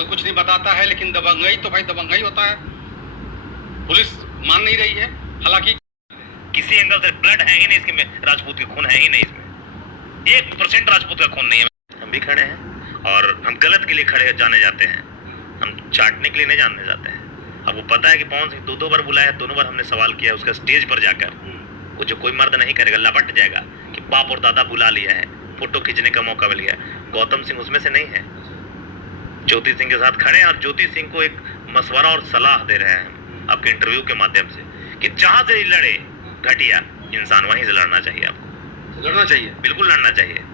कोई कुछ नहीं बताता है, लेकिन दबंगई तो भाई दबंगई होता है। पुलिस मान नहीं रही है, हालांकि किसी एंगल से ब्लड है ही नहीं इसके में, राजपूत की खून है ही नहीं इसमें, 1% राजपूत का खून नहीं है। हम भी खड़े हैं और हम गलत के लिए खड़े जाने जाते हैं, हम चाटने के लिए नहीं जानने जाते हैं। अब वो पता है कि पवन सिंह दो बार बुलाया, दोनों बार हमने सवाल किया उसका स्टेज पर जाकर। वो जो कोई मर्द नहीं करेगा, लपट जाएगा कि बाप और दादा बुला लिया है, फोटो खींचने का मौका मिल गया। गौतम सिंह उसमें से नहीं है, ज्योति सिंह के साथ खड़े हैं और ज्योति सिंह को एक मशवरा और सलाह दे रहे हैं आपके इंटरव्यू के माध्यम से कि जहां से लड़े घटिया इंसान वहीं से लड़ना चाहिए, आपको लड़ना चाहिए, बिल्कुल लड़ना चाहिए।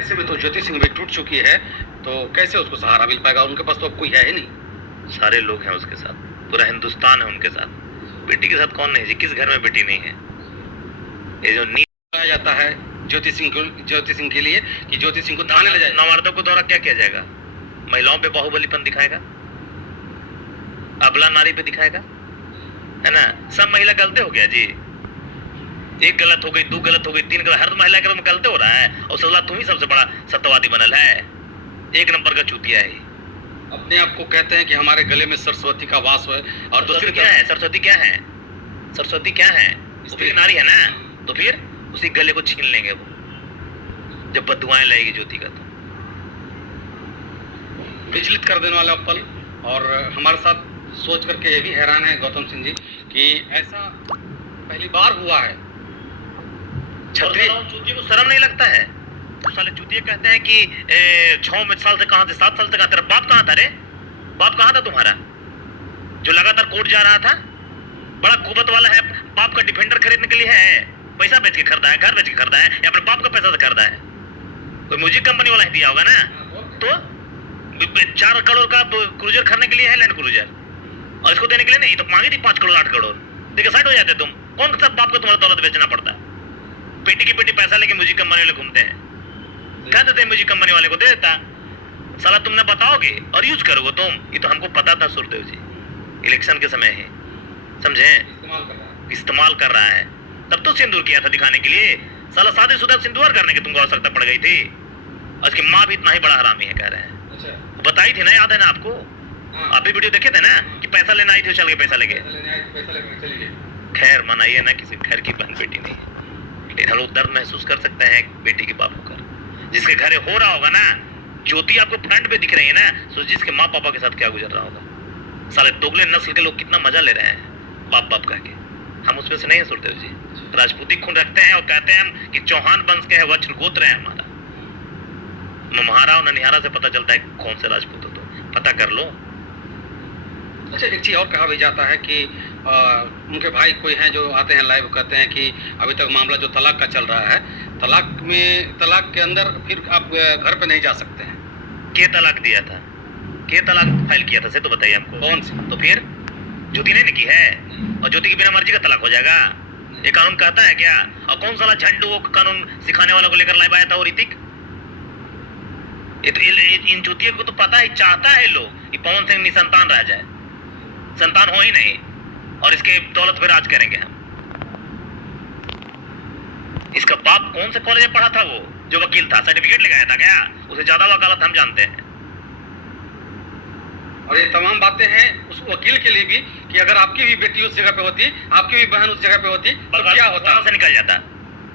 ऐसे में तो ज्योति सिंह भी टूट चुकी है, तो कैसे उसको सहारा मिल पाएगा? उनके पास तो अब कोई है ही नहीं। सारे लोग हैं उसके साथ, पूरा हिंदुस्तान है उनके साथ। बेटी के साथ कौन नहीं जी, किस घर में बेटी नहीं है? ये जो नींद कहा जाता है ज्योति सिंह के लिए कि ज्योति सिंह को थाने ले जाए। नवमर्दों को द्वारा क्या किया जाएगा? महिलाओं पे बाहुबलीपन दिखाएगा, अबला नारी पे दिखाएगा, है ना? सब महिला गलते हो गया जी, एक गलत हो गई, दो गलत हो गई, तीन गलत, हर महिला के गलते हो रहा है। और सला तुम ही सबसे बड़ा सत्यवादी बनल है, एक नंबर का चूतिया है। अपने आप को कहते हैं कि हमारे गले में सरस्वती का वास है, और दूसरी क्या है? सरस्वती क्या है? सरस्वती क्या है? वो भी नारी है ना, तो फिर उसी गले को छीन लेंगे वो जब बदुआएं लगेगी ज्योति का। तो विचलित कर देने वाला पल, और हमारे साथ सोच करके ये भी हैरान है गौतम सिंह जी कि ऐसा पहली बार हुआ है। छतरी चूतिए को शर्म नहीं लगता है? साले चूतिए कहते हैं कि 6 साल से कहां से, 7 साल से कहां? तेरा बाप कहां था रे? बाप कहां था तुम्हारा जो लगातार कोर्ट जा रहा था? बड़ा कुबत वाला है, बाप का डिफेंडर खरीदने के लिए है, पैसा बेच के खरीदा है, घर बेच के खरीदा है, या अपने बाप का पैसा से खरीदा है? कोई म्यूजिक कंपनी वाला ही दिया होगा ना। तो 4 करोड़ का क्रूजर खरीदने के लिए है, लैंड क्रूजर, और इसको देने के लिए नहीं, तो मांगी थी 5 करोड़ 8 करोड़, देखिए साइड हो जाते तुम। कौन सा बाप को तुम्हारा दौलत बेचना पड़ता है? पेटी की पेटी पैसा लेके म्यूजिक कंपनी वाले घूमते हैं, कह देते हैं म्यूजिक कंपनी वाले को दे देता। साला तुमने बताओगे और यूज करोगे तुम, ये तो हमको पता था सुरदेव जी, इलेक्शन के समय है, समझे? इस्तेमाल कर रहा है, तब तो सिंदूर किया था दिखाने के लिए। साला शादीशुदा सिंदूर करने की तुमको आवश्यकता पड़ गई थी। उसकी माँ भी इतना ही बड़ा हरामी है कह रहे हैं। अच्छा। बताई थी ना, याद है ना आपको? आप भी वीडियो देखे थे ना कि पैसा लेना आई थी, चल के पैसा लेके। खैर मनाइए ना, किसी घर की बहन बेटी नहीं है, लेकिन हम लोग दर्द महसूस कर सकते हैं बेटी की बाप होकर, जिसके घर हो रहा होगा ना। ज्योति आपको फ्रंट पे दिख रही है ना, सोचिए जिसके माँ पापा के साथ क्या गुजर रहा होगा। साले दोगले नस्ल के लोग कितना मजा ले रहे हैं बाप बाप कह के। हम उसमें से नहीं है सुरदेव जी, राजपूती खून रखते हैं और कहते हैं हम कि चौहान वंश के है, वज्र गोत्र है हमारा। मम्हारा और ननिहारा से पता चलता है कौन से राजपूत हो, तो पता कर लो। अच्छा, एक चीज और कहा भी जाता है कि उनके भाई कोई हैं जो आते हैं लाइव, कहते हैं कि अभी तक मामला जो तलाक का चल रहा है, तलाक के अंदर फिर आप घर पे नहीं जा सकते हैं। के तलाक दिया था? के तलाक फाइल किया था से तो बताइए हमको। कौन सी? तो फिर ज्योति ने की है, और ज्योति की बिना मर्जी का तलाक हो जाएगा? ये कानून कहता है क्या? और कौन साला झंडू वो कानून सिखाने वाला को लेकर लाइव आया था? और ऋतिक, ये तो इन ज्योतियों को तो पता ही चाहता है लोग कि पवन सिंह निसंतान रह जाए, संतान हो ही नहीं, और इसके दौलत पे राज करेंगे हम। इसका बाप कौन से कॉलेज में पढ़ा था? वो जो वकील था, सर्टिफिकेट लगाया था क्या? उसे ज्यादा वकालत हम जानते हैं। और ये तमाम बातें हैं उस वकील के लिए भी कि अगर आपकी भी बेटी उस जगह पे होती, आपकी भी बहन उस जगह पे होती, तो क्या होता? से निकल जाता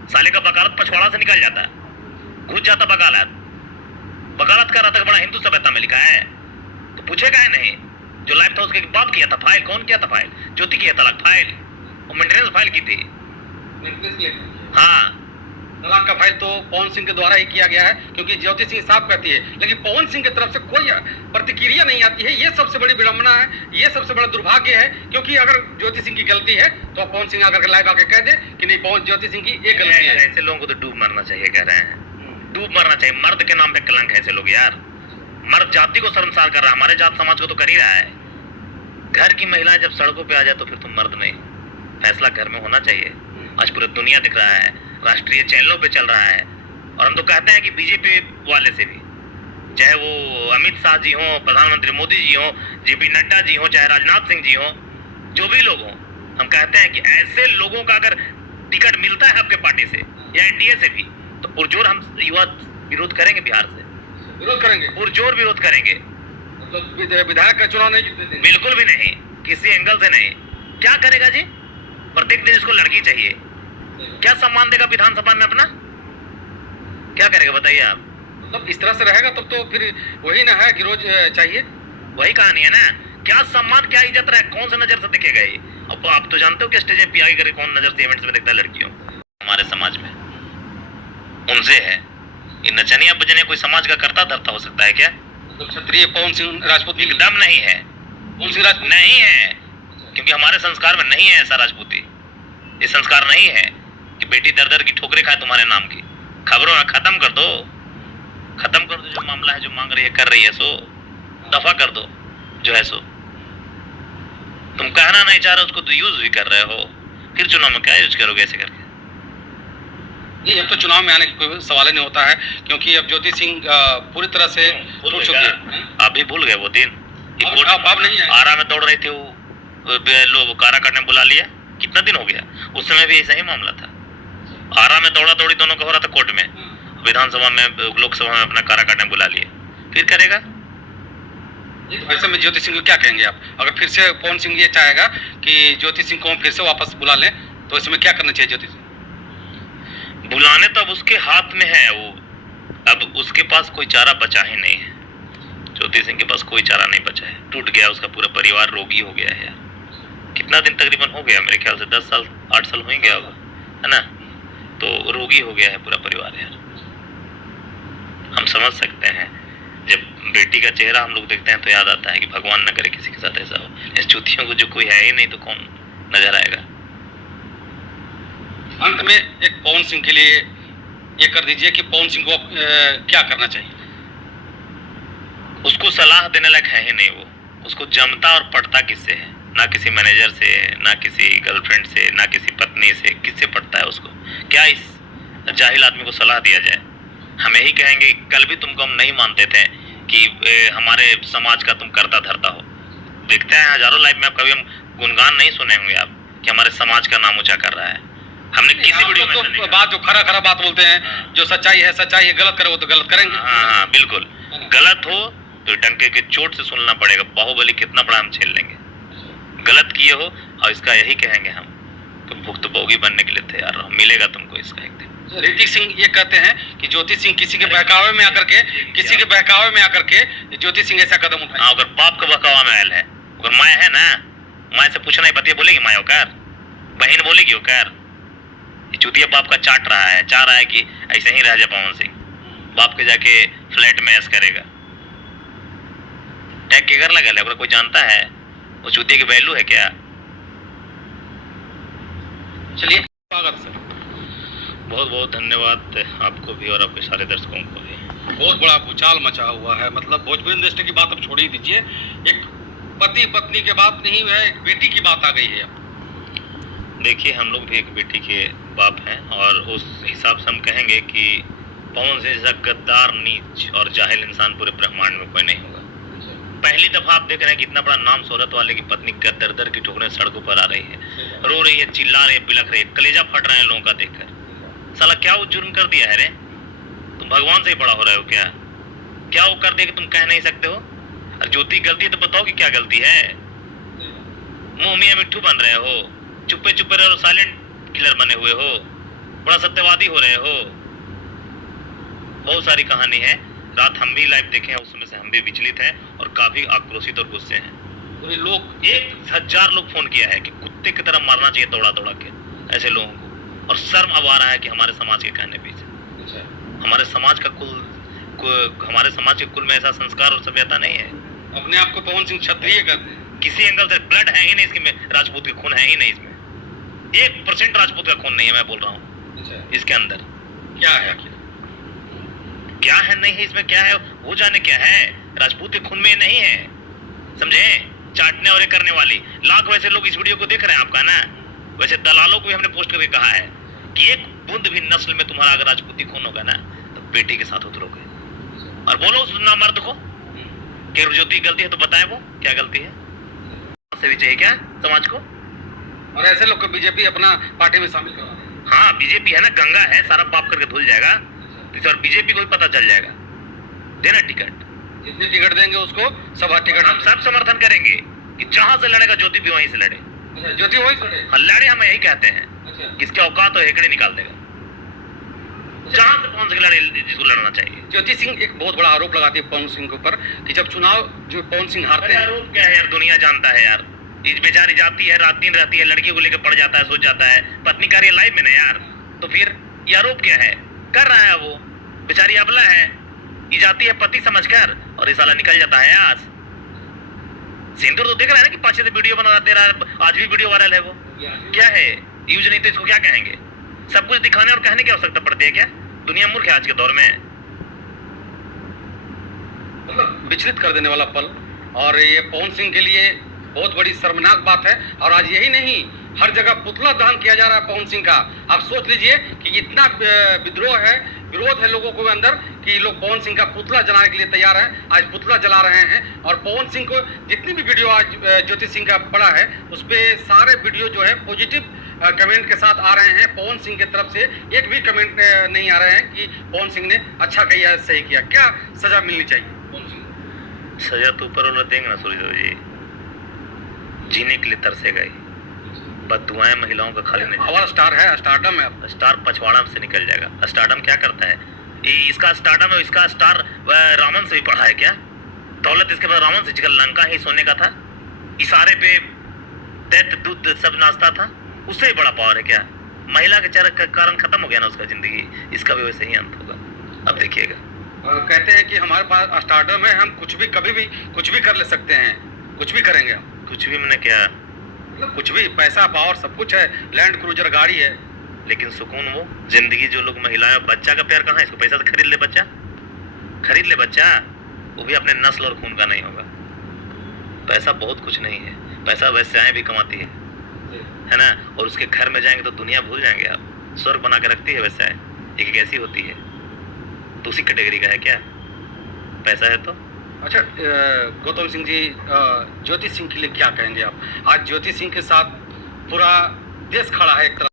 साले का, वकालत पछवाड़ा से निकल जाता, घुस जाता वकालत। वकालत का रहा बड़ा हिंदू सभ्यता में लिखा है, तो पूछेगा है नहीं। जो लाइफ था उसके बाप किया था फाइल, कौन किया था फाइल? ज्योति किया तलाक फाइल, और मेंटेनेंस फाइल की थी। हाँ, तलाक का फाइल तो पवन सिंह के द्वारा ही किया गया है, क्योंकि ज्योति सिंह साफ कहती है, लेकिन पवन सिंह की तरफ से कोई प्रतिक्रिया नहीं आती है। ये सबसे बड़ी विडंबना है, ये सबसे बड़ा दुर्भाग्य है, क्योंकि अगर ज्योति सिंह की गलती है तो पवन सिंह आकर लाइव आके कह दे कि नहीं, ज्योति सिंह की एक गलती है। ऐसे लोगों को तो डूब मरना चाहिए कह रहे हैं, डूब मरना चाहिए। मर्द के नाम पे कलंक है ऐसे लोग यार। मर्द जाति को शर्मसार कर रहा है, हमारे जात समाज को तो कर ही रहा है। घर की महिलाएं जब सड़कों पे आ जाए तो फिर तुम मर्द नहीं। फैसला घर में होना चाहिए। आज पूरी दुनिया दिख रहा है, राष्ट्रीय चैनलों पे चल रहा है, और हम तो कहते हैं कि बीजेपी वाले से भी, चाहे वो अमित शाह जी हो, प्रधानमंत्री मोदी जी हो, जेपी नड्डा जी हो, चाहे राजनाथ सिंह जी हो, जो भी लोग हो, हम कहते हैं कि ऐसे लोगों का अगर टिकट मिलता है आपके पार्टी से या एनडीए से भी, तो पुरजोर हम युवा विरोध करेंगे, बिहार से विरोध करेंगे, पुरजोर विरोध करेंगे। तो विधायक का चुनाव नहीं जीतने देंगे? बिल्कुल भी नहीं, किसी एंगल से नहीं। क्या करेगा जी? प्रत्येक दिन इसको लड़की चाहिए, क्या सम्मान देगा विधानसभा में अपना? क्या करेगा बताइए आप? मतलब इस तरह से रहेगा तब तो फिर वही ना है कि रोज चाहिए। वही कहानी है ना, क्या सम्मान क्या इज्जत रहे, कौन सा नजर से देखेगा ये? अब आप तो जानते हो कि स्टेज में पियाई करे कौन नजर से इवेंट्स में देखता है लड़कियों हमारे समाज में, उनसे है। ये नचनिया बजनिया कोई समाज का करता धरता हो सकता है क्या? मतलब क्षत्रिय पवन सिंह राजपूत की एकदम नहीं है, पवन सिंह राजपूत नहीं है, क्योंकि हमारे संस्कार में नहीं है ऐसा राजपूती। ये संस्कार नहीं है कि बेटी दर दर की ठोकरें खाए तुम्हारे नाम की। खबरों में खत्म कर दो, खत्म कर दो जो मामला है, जो मांग रही है कर रही है सो दफा कर दो, जो है सो। तुम कहना नहीं चाह रहे उसको तो यूज भी कर रहे हो, फिर चुनाव में क्या यूज करोगे ऐसे करके? नहीं, अब तो चुनाव में आने की कोई सवाल ही नहीं होता है, क्योंकि अब ज्योति सिंह पूरी तरह से टूट चुकी है। आप भी भूल गए वो दिन अब नहीं है। आरा में दौड़ रही थी वो, लोग कारा काटने बुला लिया, कितना दिन हो गया? उस समय भी ऐसा ही मामला था, आरा में दौड़ा दौड़ी दोनों का हो रहा था कोर्ट में, विधानसभा में लोकसभा में अपना कारा काटने बुला लिए, फिर करेगा? ऐसे में ज्योति सिंह को क्या कहेंगे आप? अगर फिर से पवन सिंह ये चाहेगा कि ज्योति सिंह को फिर से वापस बुला लें, तो इसमें क्या करना चाहिए ज्योति सिंह? बुलाने तो अब उसके हाथ में है, वो अब उसके पास कोई चारा बचा ही नहीं है। ज्योति सिंह के पास कोई चारा नहीं बचा है, टूट गया उसका पूरा परिवार, रोगी हो गया है यार। कितना दिन तकरीबन हो गया, मेरे ख्याल से 10 साल 8 साल हो ही गया होगा, है ना? तो रोगी हो गया है पूरा परिवार यार। हम समझ सकते हैं, जब बेटी का चेहरा हम लोग देखते हैं तो याद आता है कि भगवान न करे किसी के साथ ऐसा हो। इस चूतियों को जो कोई है ही नहीं तो कौन नजर आएगा? अंत में एक पवन सिंह के लिए ये कर दीजिए कि पवन सिंह को क्या करना चाहिए? उसको सलाह देने लायक है ही नहीं वो, उसको जमता और पड़ता किससे है? ना किसी मैनेजर से, ना किसी गर्लफ्रेंड से, ना किसी पत्नी से, किससे पड़ता है उसको? क्या इस जाहिल आदमी को सलाह दिया जाए? हम यही कहेंगे, कल भी तुमको हम नहीं मानते थे कि हमारे समाज का तुम करता धरता हो। देखते हैं हजारों लाइव में, आप कभी हम गुणगान नहीं सुने होंगे आप कि हमारे समाज का नाम ऊंचा कर रहा है। हमने किसी वीडियो में तो बात जो खरा खरा बात बोलते हैं, जो सच्चाई है सच्चाई है, गलत करे वो तो गलत करेंगे। हाँ बिल्कुल, गलत हो तो डंके के चोट से सुनना पड़ेगा, बाहुबली कितना बड़ा हम झेल लेंगे। गलत किए हो और इसका यही कहेंगे हम कि भुक्तभोगी बनने के लिए तैयार रहो, मिलेगा तुमको इसका एक दिन। ऋतिक सिंह ये कहते हैं कि ज्योति सिंह किसी के बहकावे में आकर के ज्योति सिंह ऐसा कदम उठाए। हाँ, अगर बाप का बहकावा में आयल है, अगर माया है ना, माया से पूछना ही, पतिया बोलेगी माया होकर, बहन बोलेगी होकर। चुतिया बाप का चाट रहा है, चाह रहा है कि ऐसे ही रह जाए पवन सिंह, बाप के जाके फ्लैट में ऐश करेगा। टैग के घर लगा है, अगर कोई जानता है वो चुतिया की वैल्यू है क्या? चलिए, स्वागत सर। बहुत बहुत धन्यवाद आपको भी और आपके सारे दर्शकों को भी। बहुत बड़ा भूचाल मचा हुआ है, मतलब भोजपुरी इंडस्ट्री की बात अब छोड़ ही दीजिए, एक पति पत्नी के बात नहीं है, एक बेटी की बात आ गई है। देखिए, हम लोग भी एक बेटी के बाप हैं और उस हिसाब से हम कहेंगे कि पवन से जैसा गद्दार, नीच और जाहिल इंसान पूरे ब्रह्मांड में कोई नहीं होगा। पहली दफा आप देख रहे हैं कि इतना बड़ा नाम शोहरत वाले की पत्नी दर दर की ठोकरें सड़कों पर आ रही है, रो रही है, चिल्ला रही है, बिलख रही है, कलेजा फट रहे हैं लोगों का देखकर। साला क्या वो जुर्म कर दिया है रे? तुम भगवान से ही बड़ा हो रहे हो क्या? क्या वो कर दिया कि तुम कह नहीं सकते हो? और ज्योति गलती है तो बताओ कि क्या गलती है? मुंह मियां मिट्ठू बन रहे हो, चुप्पे चुप्पे रहो, साइलेंट किलर बने हुए हो, बड़ा सत्यवादी हो रहे हो। बहुत सारी कहानी है, रात हम भी लाइव देखे हैं, उसमें से हम भी विचलित हैं और काफी आक्रोशित और गुस्से हैं। पूरे लोग 1000 लोग फोन किया है कि कुत्ते की तरह मारना चाहिए दौड़ा दौड़ा के ऐसे लोगों को, और शर्म अब आ रहा है कि हमारे समाज के कहने पीछे हमारे समाज का हमारे समाज के कुल में ऐसा संस्कार और सभ्यता नहीं है। अपने आप को पवन सिंह क्षत्रिय कहते हैं, किसी एंगल से ब्लड है ही नहीं इसमें, राजपूत के खून है ही नहीं इसमें, 1% राजपूत का खून नहीं है, मैं बोल रहा हूँ। इसके अंदर क्या है आखिर? क्या है नहीं है इसमें, क्या है वो जाने क्या है, राजपूत के खून में नहीं है, समझे? चाटने और ये करने वाली लाख वैसे लोग इस वीडियो को देख रहे हैं आपका ना, वैसे दलालों को भी हमने पोस्ट करके कहा है कि एक बूंद भी नस्ल में तुम्हारा अगर राजपूती खून होगा ना तो बेटी के साथ उतरोगे। और बोलो उस नामर्द को कि ज्योति गलती है तो बताए वो क्या गलती है, से भी चाहिए क्या समाज को? और ऐसे लोग को बीजेपी अपना पार्टी में शामिल करवा रहे हैं। हाँ, बीजेपी है ना, गंगा है, सारा पाप करके धुल जाएगा, और बीजेपी को भी पता चल जाएगा। देना टिकट, जितनी टिकट देंगे उसको सब टिकट हम सब समर्थन करेंगे कि जहां से लड़ेगा ज्योति भी वहीं से लड़े। अच्छा, ज्योति वही लड़े। हाँ, लड़े, हम यही कहते हैं। अच्छा, किसके औकात हो हेकड़े निकाल देगा। जहां से पवन सिंह लड़े, जिसको लड़ना चाहिए। ज्योति सिंह एक बहुत बड़ा आरोप लगाती है पवन सिंह के ऊपर कि जब चुनाव जो पवन सिंह हारते हैं। आरोप क्या है यार, दुनिया जानता है यार। इस बेचारी जाती है, रात दिन रहती है, लड़की को लेकर पड़ जाता है, सो जाता है, पत्नी का लाइफ में ना यार। तो फिर ये आरोप क्या है? कर रहा है वो, बेचारी अबला है, ये जाती है पति समझकर और ये साला निकल जाता है। आज सिंदूर तो देख रहा है ना कि पाछे से वीडियो बना दे रहा है, आज भी वीडियो वायरल है वो। क्या है यूज नहीं तो इसको क्या कहेंगे? सब कुछ दिखाने और कहने की आवश्यकता पड़ती है क्या? दुनिया मूर्ख है आज के दौर में। मतलब विचलित कर देने वाला पल, और ये पवन सिंह के लिए बहुत बड़ी शर्मनाक बात है। और आज यही नहीं, हर जगह पुतला दहन किया जा रहा है पवन सिंह का। आप सोच लीजिए कि इतना विद्रोह है, विरोध है लोगों को अंदर कि लोग पवन सिंह का पुतला जलाने के लिए तैयार हैं। आज पुतला जला रहे हैं, और पवन सिंह को जितनी भी वीडियो आज ज्योति सिंह का पड़ा है, उस पर सारे वीडियो जो है पॉजिटिव कमेंट के साथ आ रहे हैं। पवन सिंह की तरफ से एक भी कमेंट नहीं आ रहे हैं कि पवन सिंह ने अच्छा किया, सही किया। क्या सजा मिलनी चाहिए पवन सिंह? सजा तो ऊपर वाला देंगे ना सूर्यदेव जी, जीने के लिए तरसेगा ही। बददुआएं महिलाओं का खाली नहीं। हमारा स्टार है, स्टारडम है। स्टार पछवाड़ा से निकल जाएगा। स्टारडम क्या करता है? इसका स्टारडम है, इसका स्टार रावण से भी पढ़ा है क्या? दौलत इसके पास रावण से, जिसका लंका ही सोने का था, इशारे पे दैत्य दूध सब नाचता था, उससे ही बड़ा पावर है क्या? महिला के कारण खत्म हो गया ना उसका जिंदगी, इसका भी वैसे ही अंत होगा। अब देखिएगा। कहते हैं कि हमारे पास स्टारडम है, हम कुछ भी कभी भी कुछ भी कर ले सकते हैं, कुछ भी करेंगे हम। कुछ भी मैंने क्या? मतलब कुछ भी, पैसा पावर सब कुछ है, लैंड क्रूजर गाड़ी है, लेकिन सुकून वो जिंदगी। जो लोग महिलाएं, बच्चा का प्यार कहाँ है? इसको पैसा से खरीद ले बच्चा, खरीद ले बच्चा, वो भी अपने नस्ल और खून का नहीं होगा। पैसा बहुत कुछ नहीं है, पैसा वैश्याएं भी कमाती है ना। और उसके घर में जाएंगे तो दुनिया भूल जाएंगे आप। स्वर्ग बना के रखती है वैश्याएं, एक ऐसी होती है। तो उसी कैटेगरी का है क्या पैसा है तो? अच्छा, गौतम सिंह जी, ज्योति सिंह के लिए क्या कहेंगे आप? आज ज्योति सिंह के साथ पूरा देश खड़ा है एक तरफ।